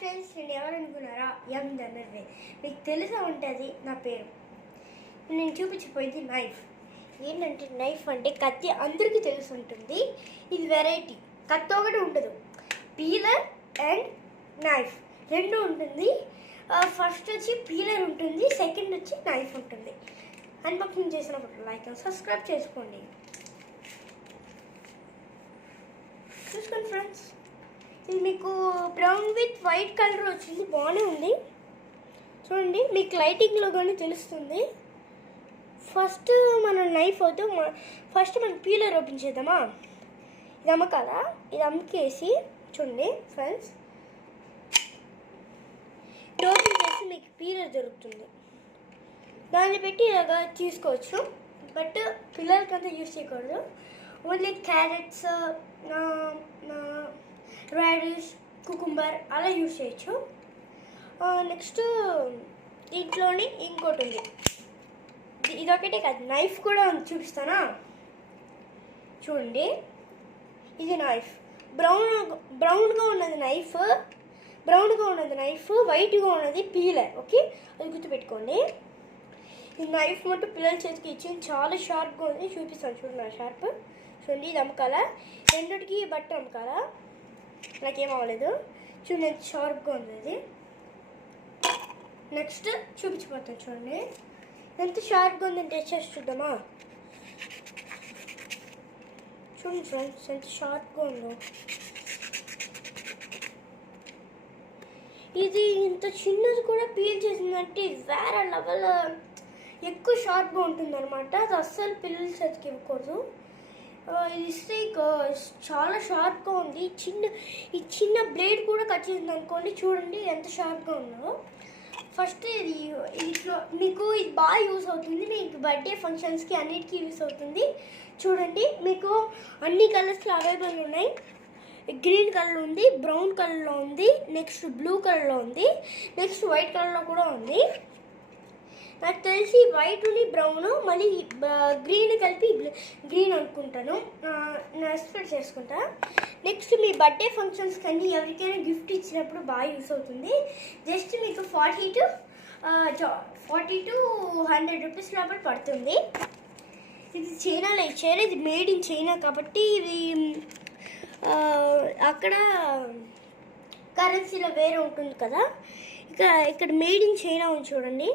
Friends, నేను ఎవరు అనుకున్నారా? ఎం ధనుర్వే. మీకు తెలిసే ఉంటుంది నా పేరు. నేను చూపించిపోయింది నైఫ్. ఏంటంటే నైఫ్ అంటే కత్తి అందరికీ తెలిసి ఉంటుంది. ఇది వెరైటీ. కత్తి ఒకటి ఉండదు, పీలర్ అండ్ నైఫ్ రెండు ఉంటుంది. ఫస్ట్ వచ్చి పీలర్ ఉంటుంది, సెకండ్ వచ్చి నైఫ్ ఉంటుంది. అన్బాక్సింగ్ చేసినప్పుడు లైక్ అండ్ సబ్స్క్రైబ్ చేసుకోండి. చూసుకోండి ఫ్రెండ్స్, ఇది మీకు బ్రౌన్ విత్ వైట్ కలర్ వచ్చింది, బాగానే ఉంది. చూడండి, మీకు లైటింగ్లో కానీ తెలుస్తుంది. ఫస్ట్ మనం నైఫ్ అవుతూ ఫస్ట్ మనం పీలర్ ఓపెన్ చేద్దామా? ఇది అమ్మకాల, ఇది అమ్మకేసి చూడండి ఫ్రెండ్స్, ఇది ఓపెన్ చేసి మీకు పీలర్ దొరుకుతుంది. దాన్ని పెట్టి ఇలాగా తీసుకోవచ్చు. బట్ పిల్లలకి అంతా యూజ్ చేయకూడదు. ఓన్లీ క్యారెట్స్, రాడిష్, కుకుంబర్ అలా యూజ్ చేయొచ్చు. నెక్స్ట్ ఇంట్లోని ఇంకోటి ఉంది, ఇదొకటే కాదు, నైఫ్ కూడా చూపిస్తానా? చూడండి, ఇది నైఫ్. బ్రౌన్గా ఉన్నది నైఫ్, వైట్గా ఉన్నది పీలర్. ఓకే, అది గుర్తుపెట్టుకోండి. ఈ నైఫ్ మటు పిల్లల చేతికి ఇచ్చింది, చాలా షార్ప్గా ఉంది. చూపిస్తాను చూడండి, షార్ప్. చూడండి, ఇది అమ్మకాల, రెండుకి బట్ట అమ్మకాల. నాకేం అవ్వలేదు. చూడండి, ఎంత షార్ప్గా ఉంది ఇది. నెక్స్ట్ చూపించిపోతాను. చూడండి ఎంత షార్ప్గా ఉందని టెస్ట్ చేసి చూద్దామా? చూడండి ఫ్రెండ్స్, ఎంత షార్ప్గా ఉందో. ఇది ఇంత చిన్నది కూడా పీల్ చేసిందంటే వేరే లెవెల్, ఎక్కువ షార్ప్గా ఉంటుంది అనమాట. అది అస్సలు పిల్లల చేతికి ఇవ్వకూడదు. ఇది ఇస్తే చాలా షార్ప్గా ఉంది. ఈ చిన్న బ్లేడ్ కూడా కట్ చేసింది అనుకోండి. చూడండి ఎంత షార్ప్గా ఉందో. ఫస్ట్ ఇట్లా మీకు ఇది బాగా యూస్ అవుతుంది. మీకు బర్త్డే ఫంక్షన్స్కి అన్నిటికీ యూస్ అవుతుంది. చూడండి, మీకు అన్ని కలర్స్లో అవైలబుల్ ఉన్నాయి. గ్రీన్ కలర్ ఉంది, బ్రౌన్ కలర్లో ఉంది, నెక్స్ట్ బ్లూ కలర్లో ఉంది, నెక్స్ట్ వైట్ కలర్లో కూడా ఉంది. నాకు తెలిసి వైట్ ఉంది, బ్రౌన్, మళ్ళీ గ్రీన్ కలిపి గ్రీన్ అనుకుంటాను. నేను ఎక్స్పెక్ట్ చేసుకుంటా. నెక్స్ట్ మీ బర్త్డే ఫంక్షన్స్ కానీ ఎవరికైనా గిఫ్ట్ ఇచ్చినప్పుడు బాగా యూస్ అవుతుంది. జస్ట్ మీకు 40 to 100 రూపీస్ లోపల పడుతుంది. ఇది చైనాలో ఇచ్చారు. ఇది మేడ్ ఇన్ చైనా కాబట్టి ఇది అక్కడ కరెన్సీలో వేరే ఉంటుంది కదా, ఇక్కడ మేడ్ ఇన్ చైనా ఉంది చూడండి.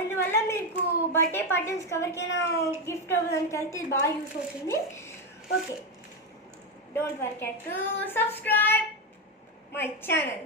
అందువల్ల మీకు బర్త్డే పార్టీస్కి ఎవరికైనా గిఫ్ట్ అవ్వడానికి అయితే ఇది బాగా యూస్ అవుతుంది. Okay, don't forget to subscribe my channel.